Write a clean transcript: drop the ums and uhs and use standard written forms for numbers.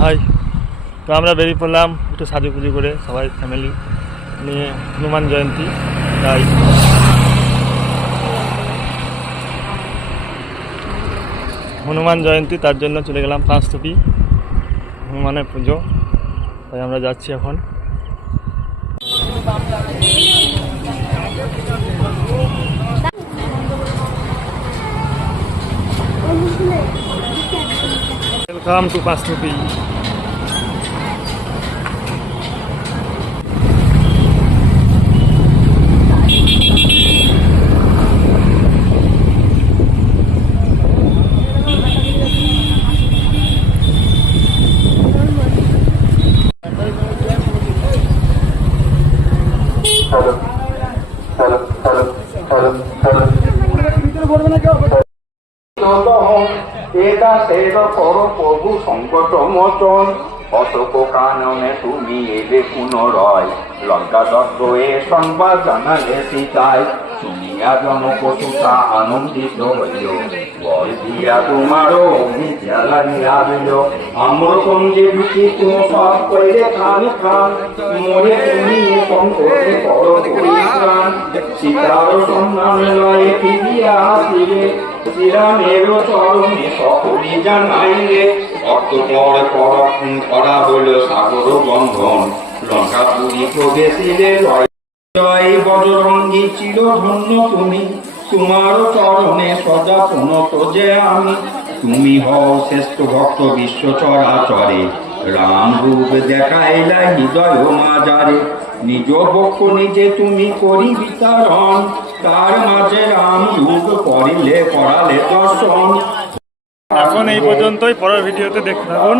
High. তো আমরা বেরিয়ে পড়লাম একটু সাজুগুজু করে সবাই ফ্যামিলি নিয়ে হনুমান জয়ন্তী। তাই হনুমান জয়ন্তী তার জন্য চলে গেলাম পাঁচতপি হনুমানের পুজো। তাই আমরা যাচ্ছি এখন। Welcome to Panchtapi. প্রভু সংকট মোচন অশোক কাননে তুমি এলে পুনরয় লঙ্কা দত্ত এ সংবাদ জানালে সীতায় শুনিয়া জনকসুতা আনন্দিত হইল বল দিয়া তোমারও অগ্নি জ্বালানিয়া দিল আমরা সঙ্গে দুটি সব কইলে খান খান মরে তুমি সংকটে পর পরিত্রাণ সীতার সন্ধান লয়ে ফিরিয়া আসিলে শ্রীরামের চরণে সকলে জানাইলে অর্থপর পরাক্রম করা হল সাগর বন্ধন লঙ্কাপুরী প্রবেশিলে জয় বজরঙ্গী চির ধন্য তুমি তোমার চরণে সদা প্রণত যে আমি তুমি হও শ্রেষ্ঠ ভক্ত বিশ্ব চরাচরে রাম রূপ দেখাইলা হৃদয় মাজারে নিজ বক্ষ নিজে তুমি করি বিতরণ তার মাঝে রাম রূপ করালে দর্শন। এখন এই পর্যন্তই, পরের ভিডিওতে দেখতে থাকুন।